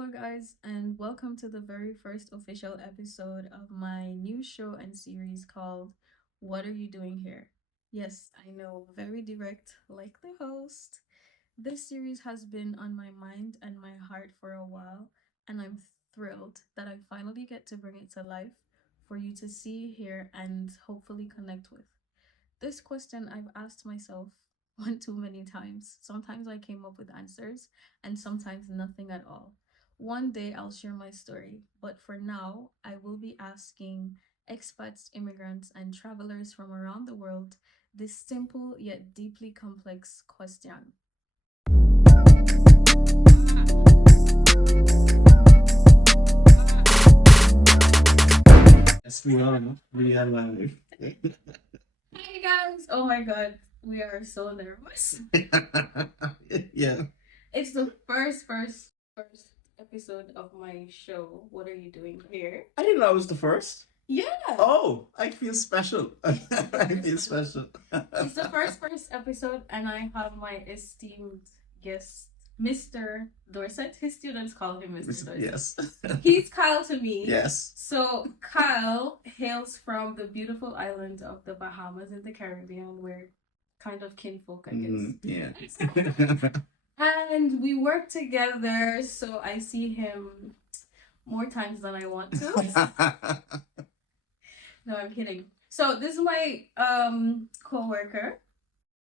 Hello, guys, and welcome to the very first official episode of my new show and series called What Are You Doing Here? Yes, I know, very direct, like the host. This series has been on my mind and my heart for a while, and I'm thrilled that I finally get to bring it to life for you to see, hear, and hopefully connect with. This question I've asked myself one too many times. Sometimes I came up with answers, and sometimes nothing at all. One day I'll share my story, but for now, I will be asking expats, immigrants, and travelers from around the world this simple yet deeply complex question. Yes, we are live. Hey guys! Oh my god, we are so nervous. Yeah. It's the first episode of my show. What are you doing here? I didn't know I was the first. Yeah. Oh, I feel special. I Very feel special. special. It's the first episode, and I have my esteemed guest, Mr. Dorset. His students call him Mr. Dorset. Yes. He's Kyle to me. Yes. So Kyle hails from the beautiful island of the Bahamas in the Caribbean. We're kind of kinfolk, I guess. Yeah. And we work together, so I see him more times than I want to. No, I'm kidding. So this is my co-worker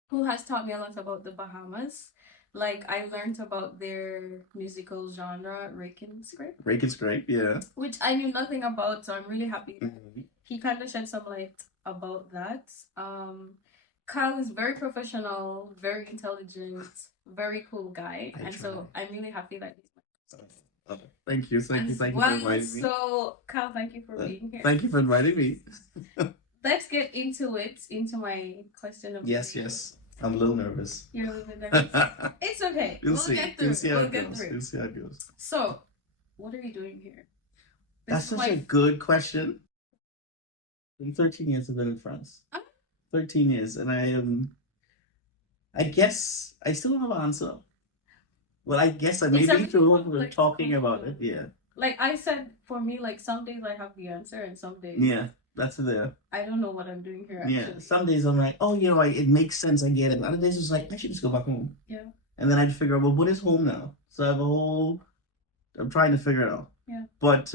who has taught me a lot about the Bahamas. Like I learned about their musical genre, Rakin script, Raken's great. Yeah. which I knew nothing about, so I'm really happy that Mhm. he kind of shed some light about that. Kyle is very professional, very intelligent, very cool guy, I and so I'm really happy that he's Thank you. Thank you. as Thank you for well. inviting me. So Kyle, thank you for being here. Thank you for inviting me. Let's get into it, into my question of Yes, the day. yes. I'm a little nervous. You're a little bit nervous. It's okay. You'll We'll see. get through You'll it. see how We'll it get goes. through You'll it. see how it goes. So, what are you doing here? That's This is such a good question. In 13 years I've been in France. Ah. 13 years, and I guess I still don't have an answer. Well, I guess maybe everything through what we're complex, talking about complicated. it. Yeah. Like I said, for me, like some days I have the answer, and some days Yeah. That's there. I don't know what I'm doing here. Actually. Yeah. Some days I'm like, oh, it makes sense. I get it. Other days it's like, I should just go back home. Yeah. And then I figure out, well, what is home now? So I have a whole. I'm trying to figure it out. Yeah. But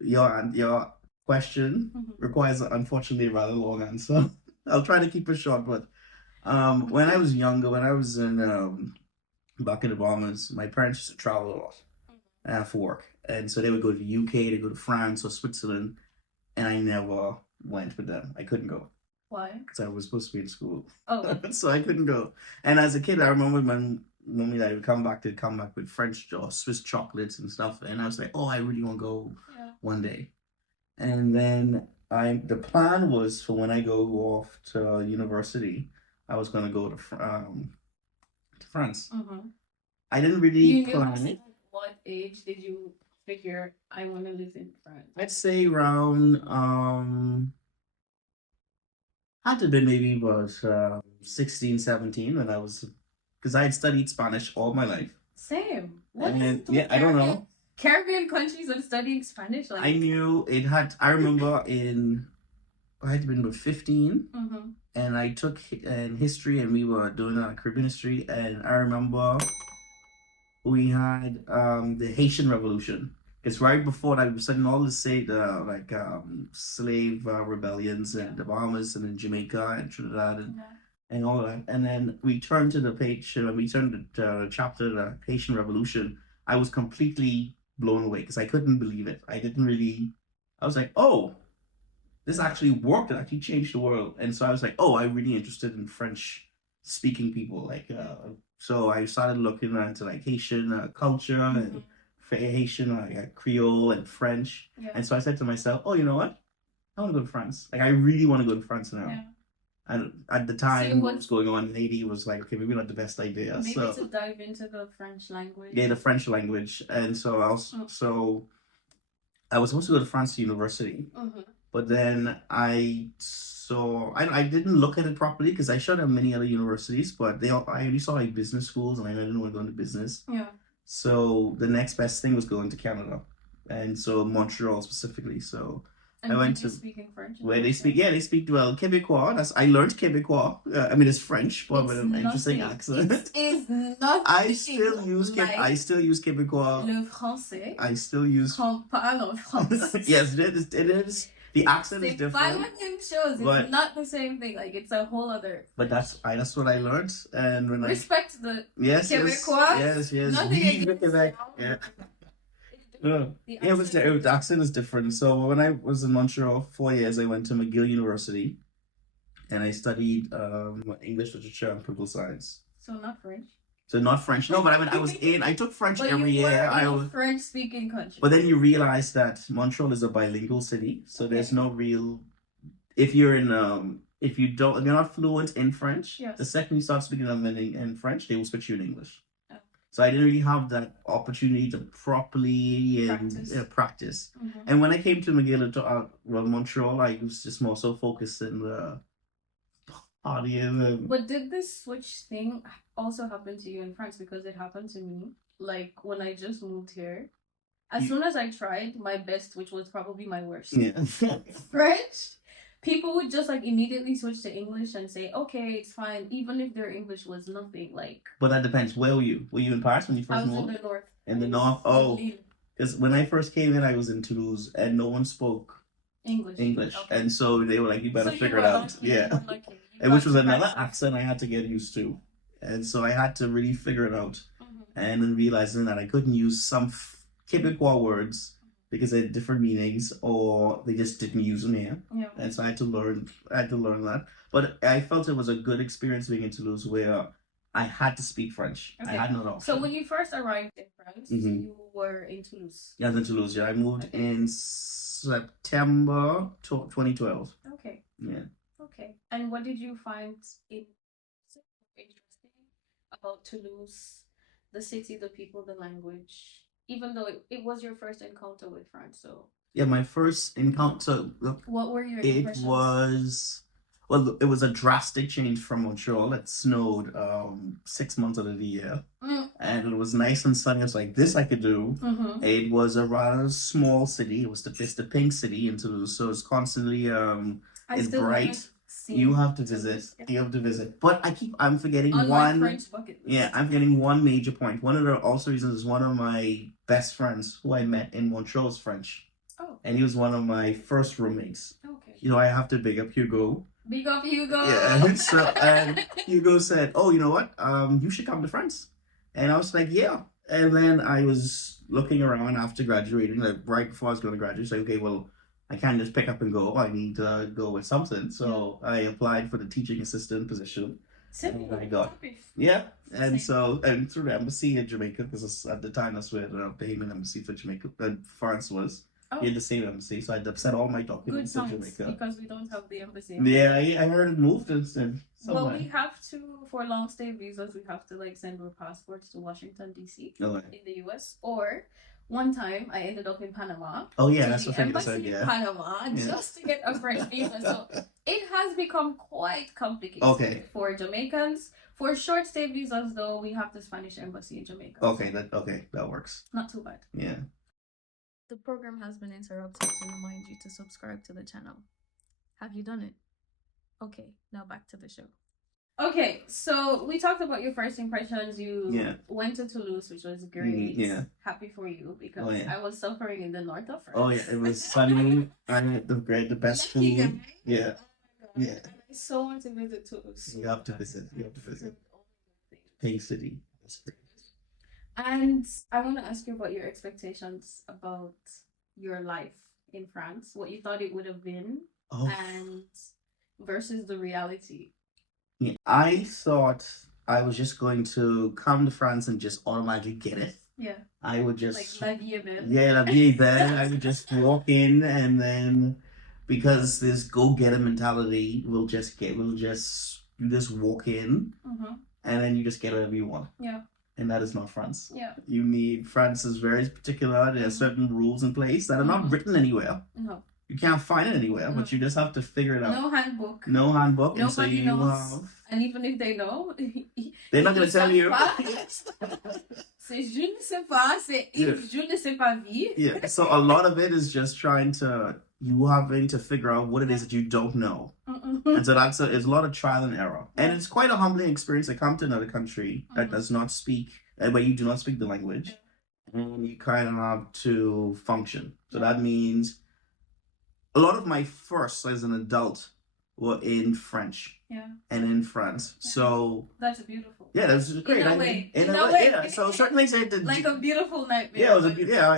your question Mhm. requires, unfortunately, a rather long answer. I'll try to keep it short, but when I was younger, when I was in back in the Bahamas, my parents used to travel a lot for work, and so they would go to the UK, they go to France or Switzerland, and I never went with them. I couldn't go Why? because I was supposed to be in school, Oh, so I couldn't go. And as a kid, I remember when mommy I would come back with French or Swiss chocolates and stuff, and I was like, oh, I really want to go yeah. one day. And then the plan was for when I go off to university, I was gonna go to France. Mm-hmm. I didn't really You knew plan it. at what age did you figure I want to live in France? I'd say around had to be maybe about 16, 17 when I was, because I had studied Spanish all my life. Same. What And is then, it with yeah, I don't Caribbean- know. Caribbean countries and studying Spanish. Like I knew it had. I remember I had been about 15. Mhm. And I took history, and we were doing Caribbean history, and I remember we had the Haitian Revolution. It's right before that. We were studying all the slave rebellions in the Bahamas and in Jamaica and Trinidad and all of that. And then we turned to the page. We turned to the chapter, the Haitian Revolution. I was completely blown away because I couldn't believe it. I didn't really. I was like, oh, this actually worked. It actually changed the world. And so I was like, oh, I'm really interested in French speaking people. So I started looking into like Haitian culture and Haitian Creole and French. Yeah. And so I said to myself, oh, you know what? I want to go to France. Like I really want to go to France now. Yeah. And at the time, what was going on in Haiti was like, okay, maybe not the best idea. Maybe so to dive into the French language. yeah, the French language. And so I was supposed to go to France University. Mhm. But then I didn't look at it properly because I showed them many other universities, but I only saw like business schools, and I didn't want to go into business. Yeah. So the next best thing was going to Canada, and so Montreal specifically. So And I went were you to speaking French in where they speak. Montreal? Yeah, they speak well Québécois. That's I learned Québécois. I mean, it's French, but with It's an interesting nothing. accent. It is nothing I still use I like still use Québécois. le français I still use. qu'on parle en France. Yes, it is. The accent is C'est pas la different. même chose. But It's not the same thing. Like it's a whole other. but that's what I learned, and when Respect the yes Québécois. yes Nothing Vive against Québec. y'all. Yeah. It's Yeah, different. The it was accent the accent is different. So when I was in Montreal 4 years, I went to McGill University, and I studied English literature and political science. So not French. So not French. No, but I mean I took French But every you were year. in I a was, French-speaking country. but then you realize that Montreal is a bilingual city, so there's Okay. no real. If you're in if you don't if you're not fluent in French, Yes. the second you start speaking them in French, they will switch you in English. Oh. So I didn't really have that opportunity to properly practice. Mhm. And when I came to McGill Montreal, I was just more so focused in the partying. But did this switch thing also happen to you in France? Because it happened to me. Like when I just moved here, as soon as I tried my best, which was probably my worst, Yeah. French, people would just like immediately switch to English and say, "Okay, it's fine," even if their English was nothing. Like But that depends. Where were you? Were you in Paris when you I first was in moved? the north. In the I north? was in Oh. Lille. Because when I first came in, I was in Toulouse, and no one spoke English, Okay. and so they were like, "You better So you figure were it out." lucky, Yeah. you were lucky. You And which got was to another practice. accent I had to get used to, and so I had to really figure it out. Mhm. And then realizing that I couldn't use some Quebecois words because they had different meanings, or they just didn't use them here. Yeah. And so I had to learn. that. But I felt it was a good experience being in Toulouse, where I had to speak French. Okay. I had no option. So when you first arrived in France, Mhm. you were in Toulouse. Yeah, I was in Toulouse. Yeah, I moved Okay. in September 2012. Okay. Yeah. Okay. And what did you find interesting about Toulouse, the city, the people, the language? Even though it was your first encounter with France, so Yeah, my first encounter. what were your It impressions? it was a drastic change from Montreal. It snowed 6 months out of the year, and it was nice and sunny. It was like this I could do. Mm-hmm. It was a rather small city. It's the pink city in Toulouse, so it's constantly it's bright. You have to visit. Yeah. You have to visit. But I'm forgetting On one. my French bucket list. Yeah, I'm forgetting one major point. One of the also reasons is one of my best friends who I met in Montreal is French. Oh. And he was one of my first roommates. Okay. You know, I have to big up Hugo. Big up Hugo. Yeah. So and Hugo said, "Oh, you know what? You should come to France." And I was like, "Yeah." And then I was looking around after graduating, like right before I was going to graduate. So okay, well, I can't just pick up and go. I need to go with something. So I applied for the teaching assistant position. Simple. And I got yeah. And so and through the embassy in Jamaica, because at the time that's where the Bahamian embassy for Jamaica and France was. Oh. In the same embassy, so I had to send all my Good documents to times, Jamaica. because we don't have the embassy. Yeah, I heard it moved and somewhere. Well, we have to, for long stay visas, we have to like send our passports to Washington D.C. Okay. in the U.S. Or one time I ended up in Panama. Oh yeah, to that's the what I embassy said. in Yeah. Panama just to get a French visa. So it has become quite complicated. Okay. For Jamaicans. For short stay visas, though, we have the Spanish embassy in Jamaica. Okay, that works. Not too bad. Yeah. The program has been interrupted to remind you to subscribe to the channel. Have you done it? Okay, now back to the show. Okay, so we talked about your first impressions. You went to Toulouse, which was great. Yeah. Happy for you, because I was suffering in the north of France. Oh yeah, it was sunny. I had the best Lucky food. guy. Yeah. Oh my God. Yeah. I so want to visit Toulouse. You have to visit. Pink City. That's great. And I want to ask you about your expectations about your life in France, what you thought it would have been, and versus the reality. Yeah, I thought I was just going to come to France and just automatically get it. Yeah. I would just like la vie est belle. Yeah, la vie est belle. I would just walk in, and then because this go-getter mentality, you just walk in, and then you just get whatever you want. Yeah. And that is not France. Yeah. France is very particular. There are certain rules in place that are not written anywhere. No. You can't find it anywhere, but you just have to figure it out. No handbook. No handbook. And so Nobody you knows. have. And even if they know, They're not going to tell you. C'est je ne sais pas, c'est je ne sais pas vie. Yeah. So a lot of it is just you having to figure out what it is that you don't know. And so it's a lot of trial and error. And it's quite a humbling experience to come to another country that does not speak, but you do not speak the language. And you kind of have to function. So that means a lot of my firsts as an adult were in French. Yeah. And in France. Yeah. So that's beautiful. Yeah, that's great. In a way. Yeah. So certain things I did like a beautiful nightmare. Yeah, it was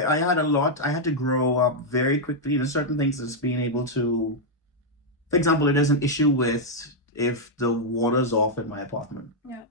I had a lot. I had to grow up very quickly. There's certain things that's being able to, for example, there's an issue with if the water's off in my apartment. Yeah.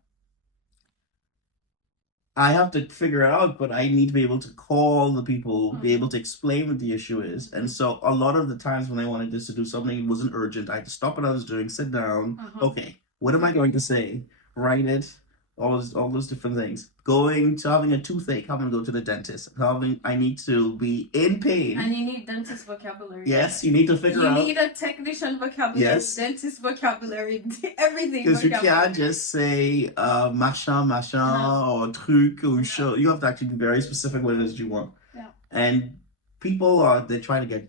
I have to figure it out, but I need to be able to call the people, be able to explain what the issue is. And so a lot of the times when I wanted just to do something, it wasn't urgent. I had to stop what I was doing, sit down. Okay, what am I going to say? Write it. All those different things. Going to having a toothache, having to go to the dentist. I need to be in pain. And you need dentist vocabulary. Yes, you need to figure out. You need a technician vocabulary. Yes. Dentist vocabulary. Everything. Because you can't just say machin, or truc, or chose. You have to actually be very specific what it is you want. Yeah. And people they're trying to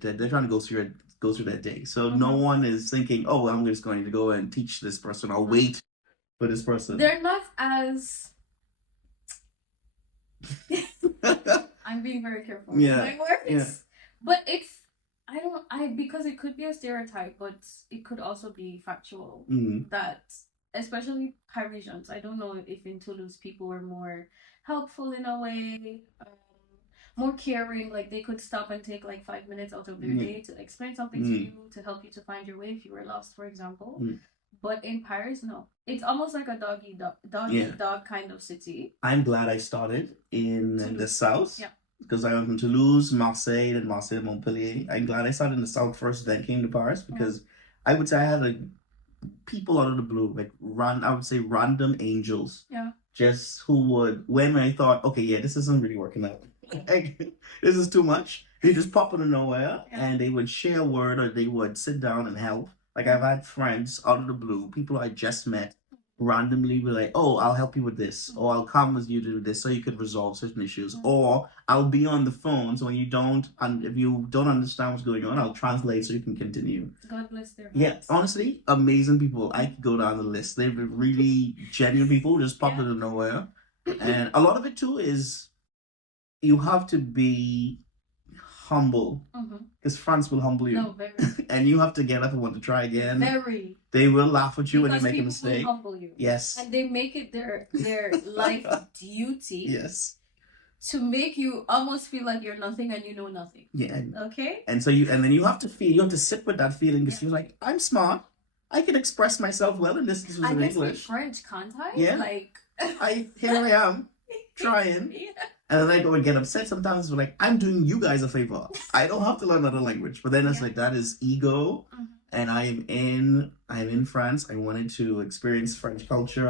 go through their day. So no one is thinking, oh, I'm just going to go and teach this person. I'll wait for this person. They're not as I'm being very careful with my words. Yeah. But because it could be a stereotype, but it could also be factual. That especially Parisians, I don't know if in Toulouse people were more helpful in a way, more caring, like they could stop and take like 5 minutes out of their day to explain something to you, to help you to find your way if you were lost, for example. But in Paris, no. It's almost like a dog kind of city. I'm glad I started in the south. Yeah. Because I went from Toulouse, Marseille, and Montpellier. I'm glad I started in the south first, then came to Paris, because I would say I had people out of the blue, like I would say random angels. Yeah. Just who would, when I thought, okay, yeah, this isn't really working out. This is too much. They just pop out of nowhere and they would share a word or they would sit down and help. Like I've had friends out of the blue, people I just met, randomly be like, oh, I'll help you with this, or I'll come with you to do this so you could resolve certain issues, or I'll be on the phone so when you don't, and if you don't understand what's going on, I'll translate so you can continue. God bless their hearts. Yeah, honestly, amazing people. I could go down the list. They're really genuine people, just popped out of nowhere. And a lot of it too is you have to be humble, because France will humble you. No, very. And you have to get up and want to try again. Very. They will laugh at you when you make a mistake. Will humble you. Yes. And they make it their life duty. Yes. To make you almost feel like you're nothing and you know nothing. Yeah. Okay. And so you have to sit with that feeling, because you're like, I'm smart. I can express myself well in this was in English. French, can't I? Yeah. Like here I am trying. Yeah. And then I go and get upset sometimes. Like, I'm doing you guys a favor. I don't have to learn another language. But then it's like, that is ego. And I'm in France. I wanted to experience French culture,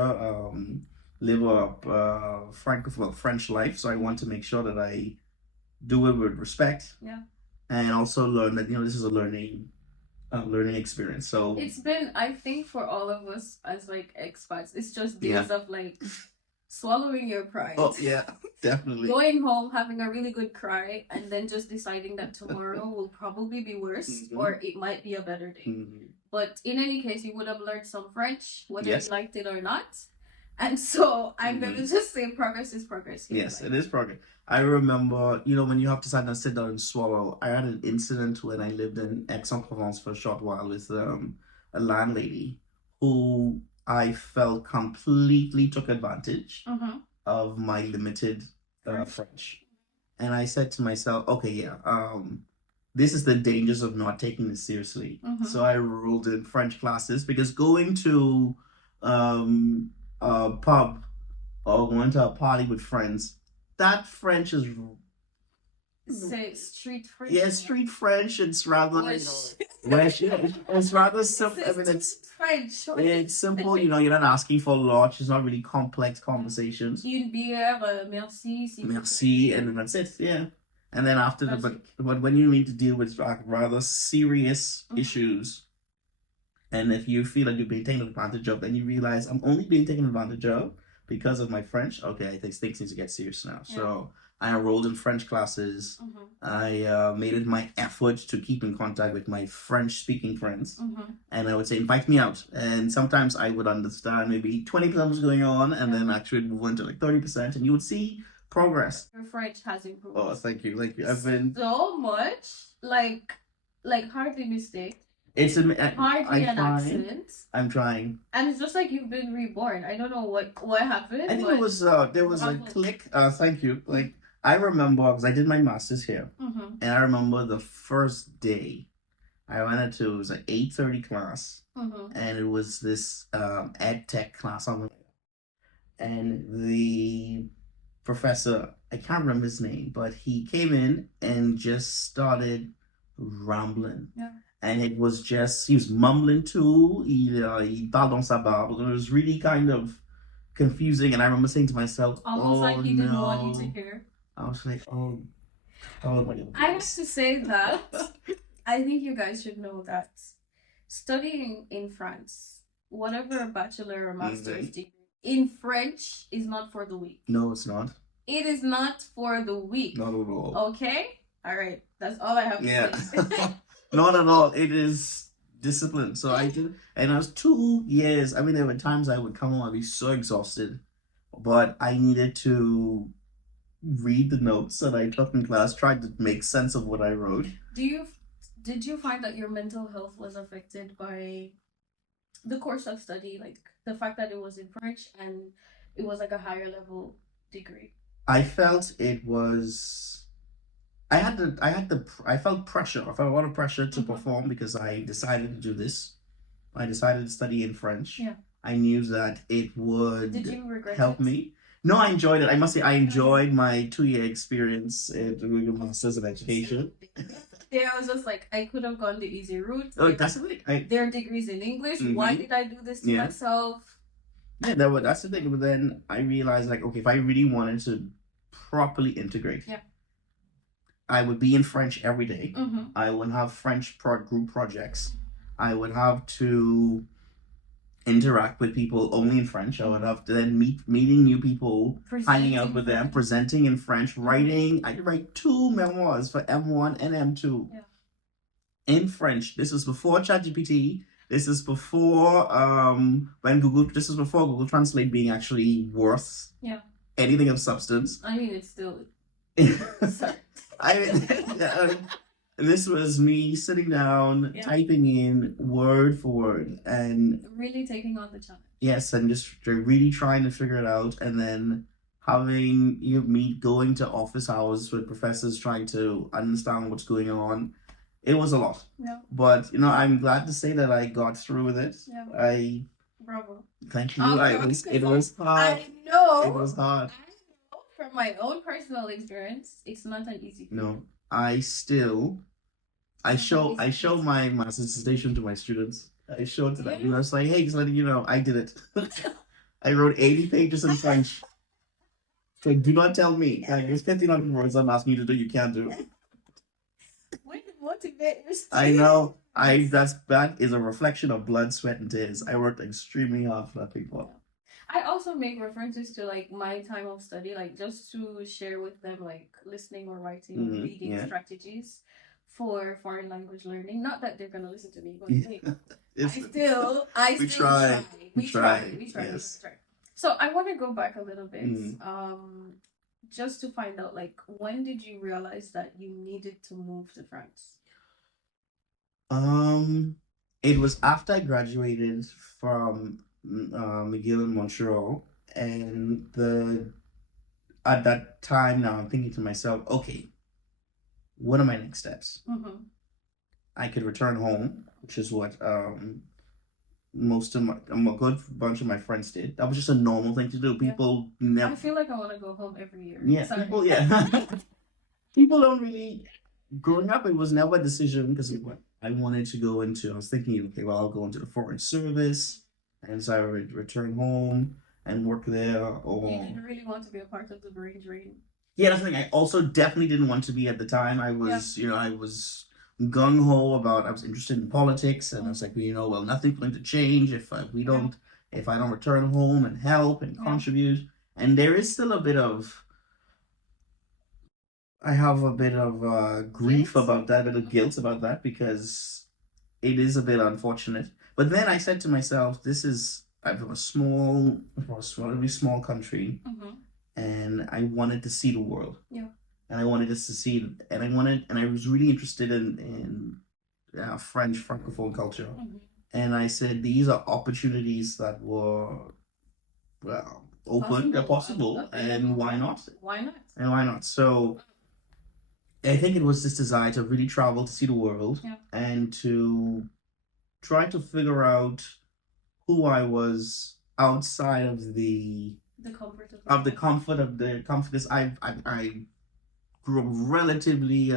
live a French life. So I want to make sure that I do it with respect. Yeah. And also learn that, this is a learning experience. So it's been, I think, for all of us as like expats, it's just days of like swallowing your pride. Oh yeah, definitely. Going home, having a really good cry, and then just deciding that tomorrow will probably be worse, or it might be a better day. But in any case, you would have learned some French, whether you liked it or not. And so I'm going to just say progress is progress. Yes, it is progress. I remember, when you have to sit down and swallow. I had an incident when I lived in Aix-en-Provence for a short while with a landlady who I felt completely took advantage of my limited French. And I said to myself, okay, this is the dangers of not taking this seriously. So I enrolled in French classes, because going to a pub or going to a party with friends, that French is... Say street French. Yeah, street French. It's rather it's rather simple. I mean, it's French. It's simple. You're not asking for a lot. It's not really complex conversations. Une bière, merci. Merci, and then that's it. Yeah, And then after but when you need to deal with like rather serious issues, and if you feel like you're being taken advantage of, then you realize I'm only being taken advantage of because of my French. Okay, I think things need to get serious now. Yeah. So I enrolled in French classes. I made it my effort to keep in contact with my French speaking friends. And I would say, invite me out. And sometimes I would understand maybe 20% was going on, and then actually move on to like 30%, and you would see progress. Your French has improved. Oh, thank you. Thank you. I've been so much. Like hardly mistake. It's hardly an accent. I'm trying. And it's just like you've been reborn. I don't know what happened. I think it was there was a click. Thank you. Like I remember because I did my master's here, and I remember the first day I went into, it was an 8:30 class, and it was this ed tech class and the professor, I can't remember his name, but he came in and just started rambling. Yeah. And it was just, he was mumbling too. He parled dans sa barbe. It was really kind of confusing. And I remember saying to myself, almost like he didn't want you to hear. I was like, oh my God. I have to say that I think you guys should know that studying in France, whatever a bachelor or master's degree in French is not for the weak. No, it's not. It is not for the weak. Not at all. Okay? All right. That's all I have to say. Not at all. It is discipline. So I did, and I was 2 years. I mean, there were times I would come home, I'd be so exhausted, but I needed to read the notes that I took in class, tried to make sense of what I wrote. Did you find that your mental health was affected by the course of study, like the fact that it was in French and it was like a higher level degree? I felt it was. I felt pressure. I felt a lot of pressure to perform because I decided to do this. I decided to study in French. Yeah. I knew that it would help me. No, I enjoyed it. I must say, I enjoyed my 2-year experience at the Masters of Education. Yeah, I was just like, I could have gone the easy route. Oh, that's the thing. Their degrees in English. Why did I do this to myself? Yeah, that's the thing. But then I realized, like, okay, if I really wanted to properly integrate, I would be in French every day. I would have French group projects. I would have to interact with people only in French. I would have to then meeting new people, hanging out with them, presenting in French, writing. I could write 2 memoirs for M1 and M2 in French. This was before ChatGPT. This is before This is before Google Translate being actually worth anything of substance. I mean, it's still. This was me sitting down, typing in word for word, and really taking on the challenge. Yes, and just really trying to figure it out, and then having me going to office hours with professors trying to understand what's going on. It was a lot. Yeah. But I'm glad to say that I got through with it. Yeah. Bravo. Thank you. It was hard. I know. It was hard. From my own personal experience, it's not an easy thing. No, I show my master's dissertation to my students. I showed to them. I was like, hey, just letting you know, I did it. I wrote 80 pages in French. So do not tell me. There's 1,500 words I'm asking you to do, you can't do. When motivate yourself. I know. That is a reflection of blood, sweat, and tears. I worked extremely hard for that people. I also make references to like my time of study, like just to share with them like listening or writing or reading strategies for foreign language learning. Not that they're gonna listen to me, but hey, I still try. We try. Yes. So I want to go back a little bit, just to find out like when did you realize that you needed to move to France? It was after I graduated from McGill in Montreal, and at that time now I'm thinking to myself, okay, what are my next steps? I could return home, which is what a good bunch of my friends did. That was just a normal thing to do. People never. I feel like I want to go home every year. Yeah, people don't really. Growing up, it was never a decision because I wanted to go into. I was thinking, okay, well, I'll go into the foreign service. And so I would return home and work there. Or you didn't really want to be a part of the brain drain. Yeah, that's the thing. I also definitely didn't want to be at the time. I was, I was gung ho about. I was interested in politics, and I was like, well, nothing's going to change if I don't return home and help and contribute. And there is still a bit of. I have a bit of grief about that, a bit of guilt about that because it is a bit unfortunate. But then I said to myself, I'm from a relatively small country, and I wanted to see the world. Yeah. And I wanted us to see, and I was really interested in French francophone culture. And I said these are opportunities that were well open, they're possible, and why not? Why not? And why not? So I think it was this desire to really travel to see the world and to try to figure out who I was outside of the comfort of the comfort of the comfort. Because I grew up relatively.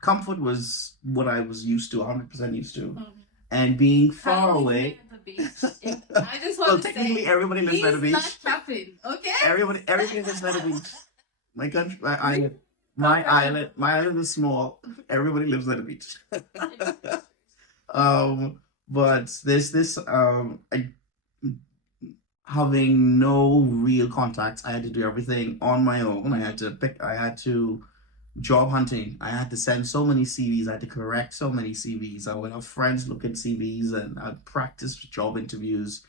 Comfort was what I was used to, 100% used to, and being far away. The beach. I just want to technically say, everybody lives by the beach. Not capping, okay? Everybody lives by the beach. My country, my island is small. Everybody lives by the beach. But there's this having no real contacts. I had to do everything on my own. I had to job hunting. I had to send so many CVs. I had to correct so many CVs. I would have friends look at CVs and I'd practice job interviews.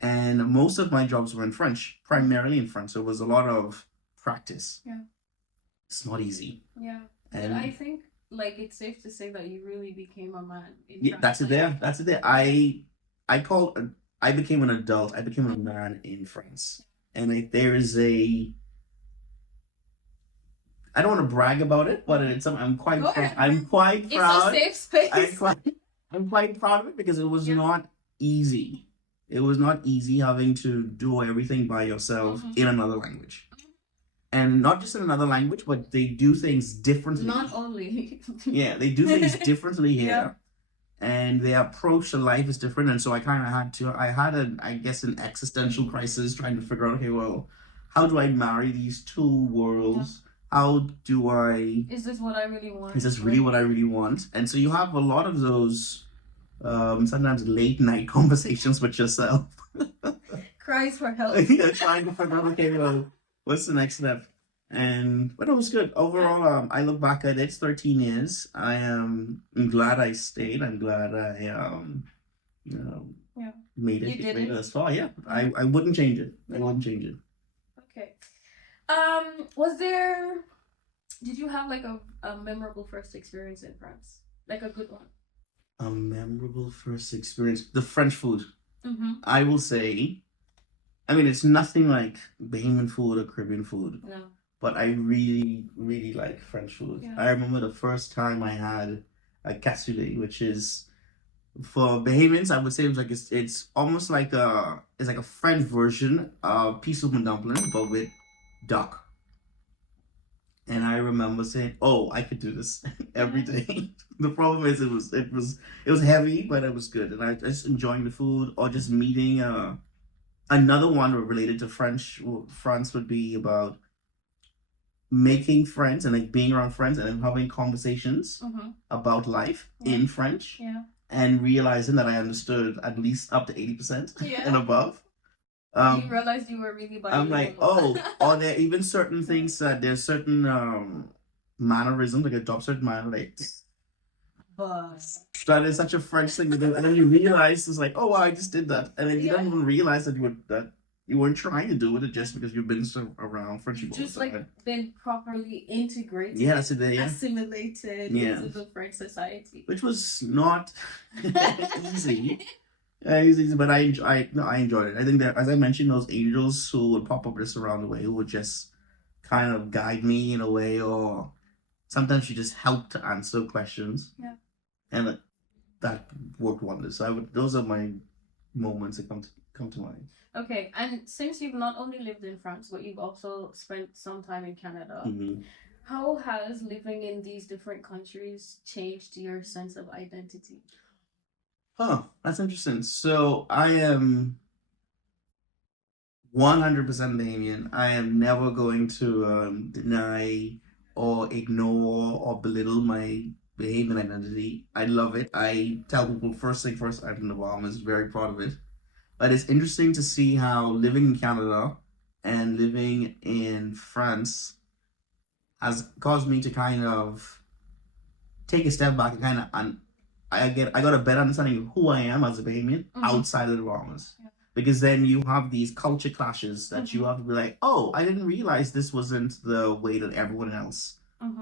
And most of my jobs were in French, primarily in French. So it was a lot of practice. Yeah. It's not easy. Yeah. And I think it's safe to say that you really became a man in France. That's it there. That's it there. I became an adult. I became a man in France. And there is I don't want to brag about it, but it's something I'm quite proud. I'm quite proud. It's a safe space. I'm quite proud of it because it was not easy. It was not easy having to do everything by yourself in another language. And not just in another language, but they do things differently. Not only. Yeah, they do things differently here. And their approach to life is different. And so I kind of I guess, an existential crisis trying to figure out, okay, well, how do I marry these two worlds? How do I... Is this what I really want? Is this really what I really want? And so you have a lot of those sometimes late night conversations with yourself. Cries for help. Trying to figure out, okay, well, what's the next step? But it was good. Overall, I look back at it, it's 13 years. I'm glad I stayed. I'm glad I, made it this far. Yeah, I wouldn't change it. I wouldn't change it. Okay. Did you have a memorable first experience in France? Like a good one? A memorable first experience. The French food. I will say, I mean, it's nothing like Bahamian food or Caribbean food. No. But I really, really like French food. Yeah. I remember the first time I had a cassoulet, which is, for Bahamians, I would say it's almost like a French version of pea soup and dumpling, but with duck. And I remember saying, "Oh, I could do this every day." The problem is, it was heavy, but it was good, and I just enjoying the food, or just meeting. Another one related to France would be about making friends and being around friends and then having conversations about life in French. Yeah. And realizing that I understood at least up to 80% and above. You realized you were really bilingual. I'm like, are there even certain things that there's certain mannerisms, like a certain manner, like that is such a French thing to do, and then you realize it's like, oh wow, I just did that, and then you don't even realize that you weren't trying to do it just because you've been around French people. Just been properly integrated. Yeah, that's it. Yeah. Assimilated into the French society, which was not easy. Easy, but I enjoyed it. I think that, as I mentioned, those angels who would pop up just around the way, who would just kind of guide me in a way, or sometimes you just help to answer questions. Yeah. And that worked wonders. So those are my moments that come to mind. Okay, and since you've not only lived in France, but you've also spent some time in Canada, how has living in these different countries changed your sense of identity? Huh, that's interesting. So I am 100% Bahamian. I am never going to deny or ignore or belittle my Bahamian identity. I love it. I tell people first thing first, I'm from the Bahamas, very proud of it. But it's interesting to see how living in Canada and living in France has caused me to kind of take a step back and kind of I got a better understanding of who I am as a Bahamian outside of the Bahamas. Yeah. Because then you have these culture clashes that you have to be like, oh, I didn't realize this wasn't the way that everyone else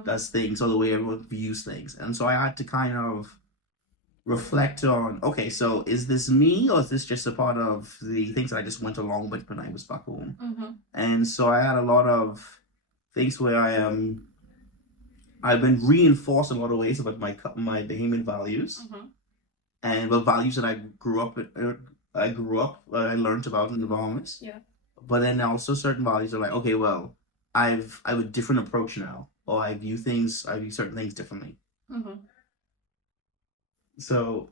does things or the way everyone views things. And so I had to kind of reflect on, okay, so is this me or is this just a part of the things that I just went along with when I was back home? And so I had a lot of things where I've been reinforced in a lot of ways about my Bahamian values and the values that I learned about in the Bahamas. Yeah. But then also certain values are like, okay, well, I have a different approach now, or I view certain things differently. So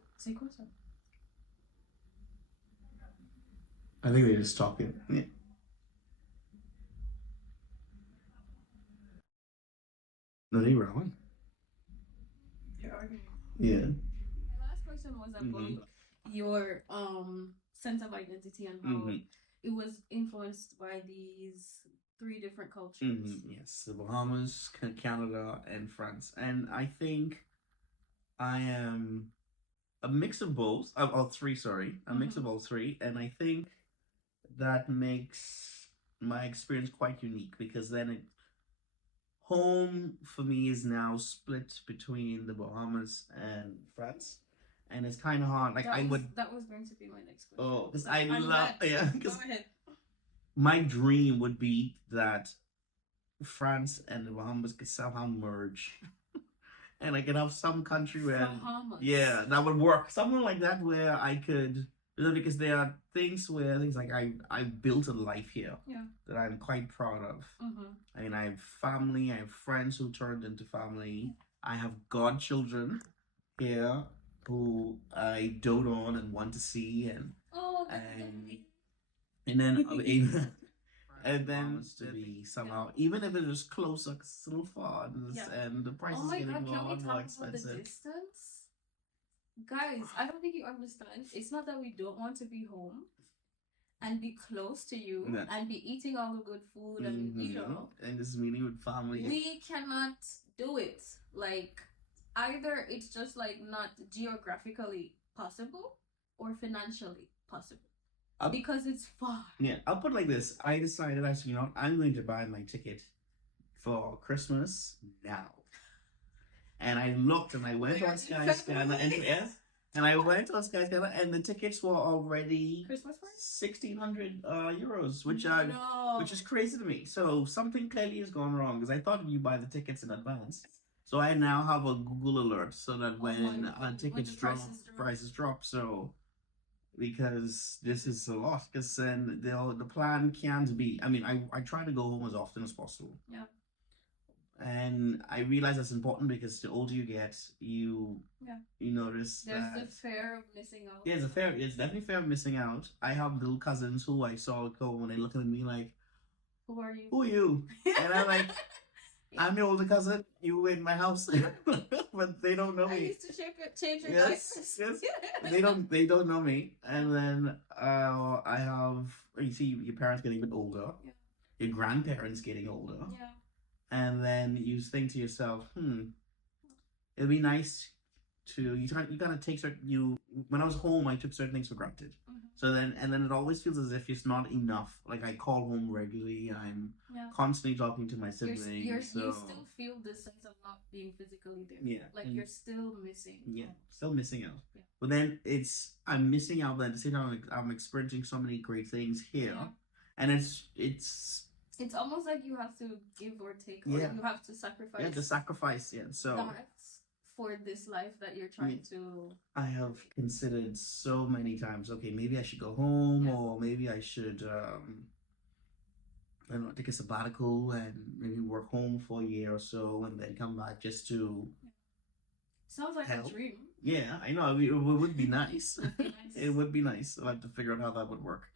I think they're just talking. Yeah. No, they were on. You're arguing. Yeah. My last question was about your sense of identity and how it was influenced by these three different cultures. Yes, the Bahamas, Canada, and France. And I think I am a mix of both, of all three, sorry, a mix of all three. And I think that makes my experience quite unique because then home for me is now split between the Bahamas and France. And it's kind of hard. Like that was going to be my next question. Oh, because I love yeah. Go ahead. My dream would be that France and the Bahamas could somehow merge, and I could have some country where Bahamas. Yeah, that would work. Something like that where I could, because there are things like I built a life here. Yeah. That I'm quite proud of. I mean, I have family, I have friends who turned into family. I have godchildren here who I dote on and want to see, and then even and then to be somehow, even if it is closer, 'cause it's still far, and the price is getting more and more expensive. The distance? Guys, I don't think you understand. It's not that we don't want to be home and be close to you and be eating all the good food and and just meeting with family. We cannot do it. Like either it's just like not geographically possible or financially possible. Because it's far. Yeah, I'll put it like this. I decided, you know, I'm going to buy my ticket for Christmas now. And I looked and I went on Skyscanner and yes, and I went on Skyscanner and the tickets were already Christmas price? 1,600 euros, which is crazy to me. So something clearly has gone wrong because I thought you buy the tickets in advance. So I now have a Google alert so that when tickets drop, prices drop. So because this is a lot. Because then the plan can't be. I mean, I try to go home as often as possible. Yeah. And I realize that's important because the older you get, you notice there's the fear of missing out. Yeah, it's definitely fear of missing out. I have little cousins who I saw go when they look at me like, "Who are you? Who are you?" And I'm like, "I'm your older cousin. You were in my house," but they don't know me. I used to change your diapers. Yes. They don't know me. And then I have. You see, your parents getting a bit older. Yeah. Your grandparents getting older. Yeah. And then you think to yourself, it'd be nice to you gotta take certain when I was home I took certain things for granted. So then it always feels as if it's not enough. Like I call home regularly, I'm constantly talking to my siblings. You still feel this sense of not being physically there. Yeah. Like you're still missing. Yeah. Still missing out. Yeah. But then I'm missing out, but at the same time I'm experiencing so many great things here. Yeah. And it's almost like you have to give or take, or you have to sacrifice. Yeah, the sacrifice. Yeah, so that's for this life that you're trying to. I have considered so many times. Okay, maybe I should go home, or maybe I should, I don't know, take a sabbatical and maybe work home for a year or so, and then come back just to. Sounds like help. A dream. Yeah, I know. It would be nice. It would be nice. I'll have to figure out how that would work.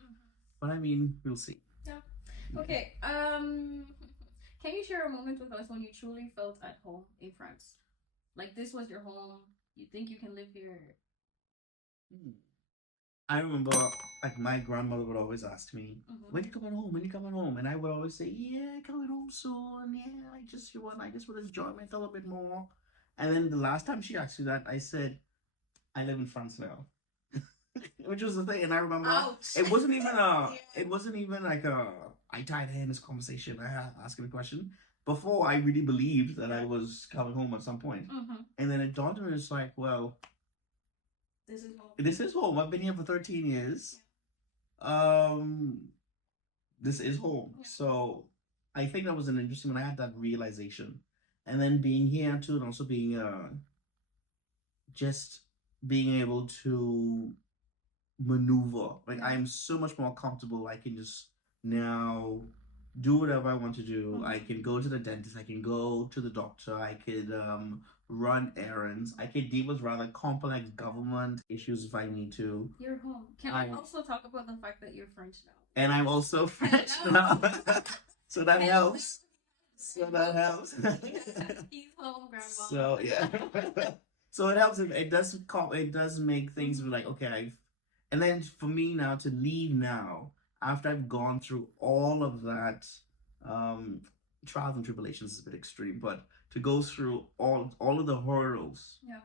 But I mean, we'll see. Okay. Can you share a moment with us when you truly felt at home in France? Like this was your home. You think you can live here? Hmm. I remember, like, my grandmother would always ask me, "When you coming home? When you coming home?" And I would always say, "Yeah, coming home soon. Yeah, I just would enjoy myself a bit more." And then the last time she asked me that, I said, "I live in France now," which was the thing. And I remember, ouch, it wasn't even it wasn't even like I tied her in this conversation. I asking the question before I really believed that I was coming home at some point. And then it dawned on me, it's like, well, this is home. This is home. I've been here for 13 years. Um, this is home. Yeah. So I think that was an interesting when I had that realization. And then being here too, and also being just being able to maneuver. Like, I am so much more comfortable. I can just now do whatever I want to do. I can go to the dentist. I can go to the doctor. I could run errands. I could deal with rather complex government issues if I need to. You're home. Can I also talk about the fact that you're French now? And I'm also French now. So that helps. So that helps. He's home, grandma. So yeah. So it helps. It does. It does make things like, okay, and then for me now to leave now after I've gone through all of that, um, trials and tribulations is a bit extreme, but to go through all of the hurdles, yeah,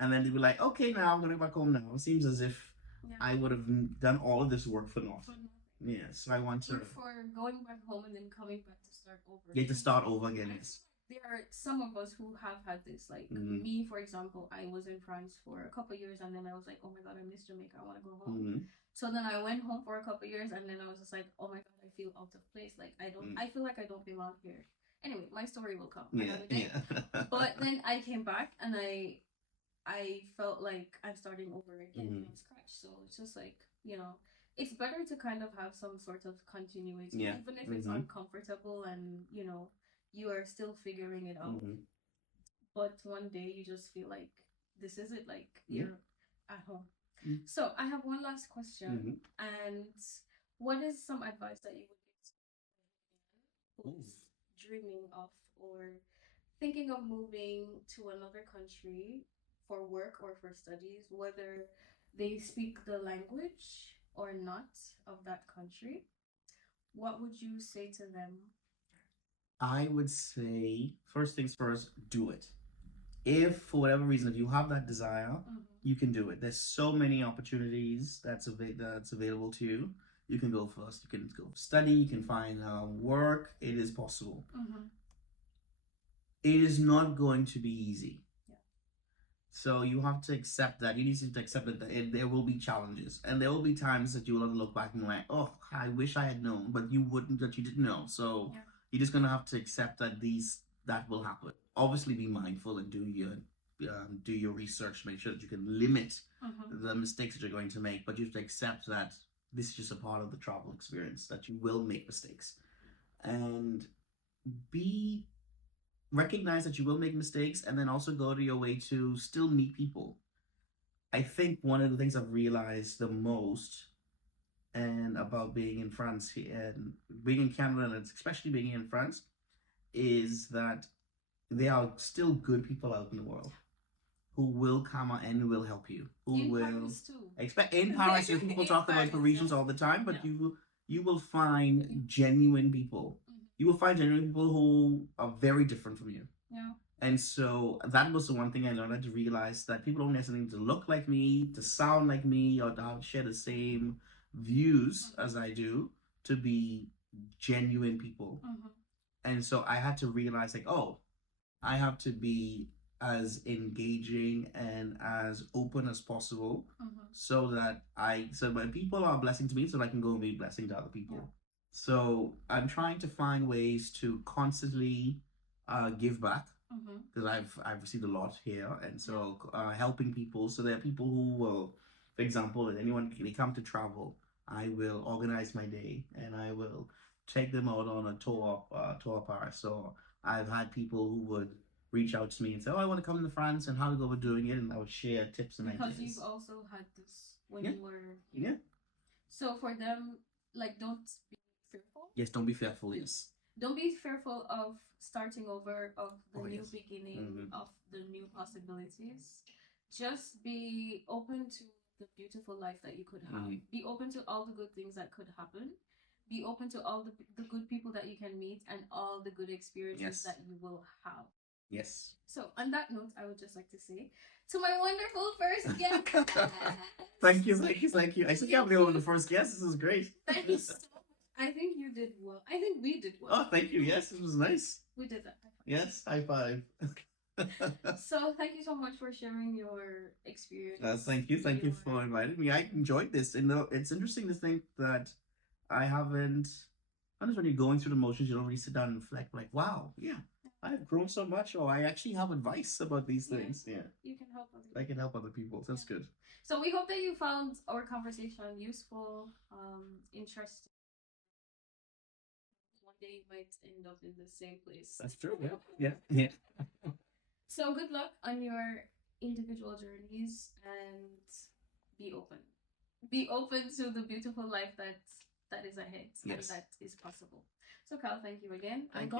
and then to be like, okay, now I'm gonna go back home now. It seems as if, yeah, I would have done all of this work for nothing. Yeah, so I want to. Or for going back home and then coming back to start over. Yeah, to start over again. Yes. There are some of us who have had this. Like me, for example, I was in France for a couple of years, and then I was like, "Oh my god, I miss Jamaica. I want to go home." So then I went home for a couple of years, and then I was just like, "Oh my god, I feel out of place. Like I don't. I feel like I don't belong here." Anyway, my story will come another day. Yeah. But then I came back, and I felt like I'm starting over again from scratch. So it's just like, it's better to kind of have some sort of continuity, yeah, even if it's uncomfortable and you are still figuring it out. But one day you just feel like this is it, like you're at home. So I have one last question, and what is some advice that you would give to who's dreaming of or thinking of moving to another country for work or for studies, whether they speak the language or not of that country? What would you say to them? I would say, first things first, do it. If for whatever reason, if you have that desire, you can do it. There's so many opportunities that's available to you. You can go first. You can go study. You can find work. It is possible. It is not going to be easy. Yeah. So you have to accept that. You need to accept that there will be challenges, and there will be times that you will look back and be like, "Oh, I wish I had known," but you wouldn't. That you didn't know. So yeah, you're just gonna have to accept that that will happen. Obviously, be mindful and do your research. Make sure that you can limit the mistakes that you're going to make, but you have to accept that this is just a part of the travel experience. That you will make mistakes, and be recognize that you will make mistakes, and then also go to your way to still meet people. I think one of the things I've realized the most and about being in France and being in Canada, and especially being in France, is that there are still good people out in the world who will come and will help you. Who in will Paris too. Expect in Paris. People talk about Parisians all the time, but you will find genuine people. You will find genuine people who are very different from you. Yeah. And so that was the one thing I learned. I had to realize that people don't necessarily need to look like me, to sound like me, or to share the same views as I do to be genuine people. And so I had to realize, like, oh, I have to be as engaging and as open as possible, so that so when people are a blessing to me, so I can go and be a blessing to other people. Yeah. So I'm trying to find ways to constantly give back, because I've received a lot here, and so helping people. So there are people who will, for example, if anyone they come to travel, I will organize my day and I will take them out on a tour Paris. So I've had people who would reach out to me and say, "Oh, I want to come to France and how to go about doing it," and I would share tips and because ideas. Because you've also had this when you were here. Yeah. So for them, like, don't speak fearful. Yes, don't be fearful. Yes. Don't be fearful of starting over, of the Oh, new yes. beginning, of the new possibilities. Just be open to the beautiful life that you could have. Be open to all the good things that could happen. Be open to all the good people that you can meet and all the good experiences Yes. that you will have. Yes. So, on that note, I would just like to say to my wonderful first guest. Thank you, thank you, thank you. I still can't believe I'm the first guest. This is great. Thank you so much. I think you did well. I think we did well. Oh, thank you. Yes, it was nice. We did that. Yes, high five. So, thank you so much for sharing your experience. Thank you. Thank you for inviting me. I enjoyed this. And it's interesting to think that I haven't. Sometimes when you're going through the motions, you don't really sit down and reflect, like, wow, yeah, I've grown so much, or I actually have advice about these things. Yeah. You can help other people. I can help other people. That's good. So we hope that you found our conversation useful, interesting. One day you might end up in the same place. That's true. Yeah. Yeah. So good luck on your individual journeys and be open. Be open to the beautiful life that is ahead and that is possible. So Carl, thank you again. Thank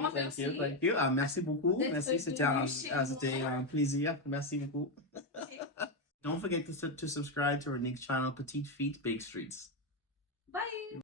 you. Merci beaucoup. Merci, c'était un plaisir. Merci beaucoup. Okay. Don't forget to subscribe to our next channel, Petite Feet, Big Streets. Bye.